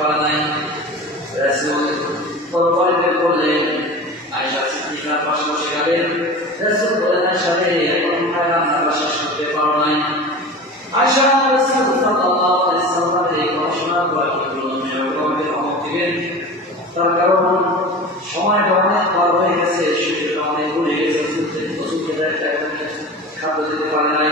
পারে নাই। রাসূল তরবারিতে বললেন আয়েশা সিদ্দিকার পাশে গেলেন। রাসূল বলেন আয়েশা রে, এখন কাজ শেষ করতে পারো নাই। আয়েশা রাসূল সাল্লাল্লাহু আলাইহি সাল্লামের এই কথা শোনার পর কি বললেন মেয়েকে তার কারণ সময়টা অনেক পার হয়ে গেছে শরীরটা অনেক ঘুরে গেছে ওষুধ খেতে খাদ্য দিতে পারে নাই।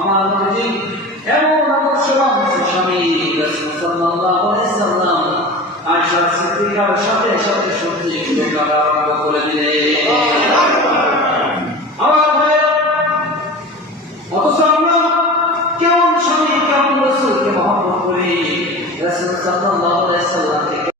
আমার নবী এমন আদর্শবান স্বামী সাল্লাল্লাহু আলাইহি সাল্লাম আয়েশা সিদ্দিকার সাথে সাথে আরম্ভ করে দিলেন।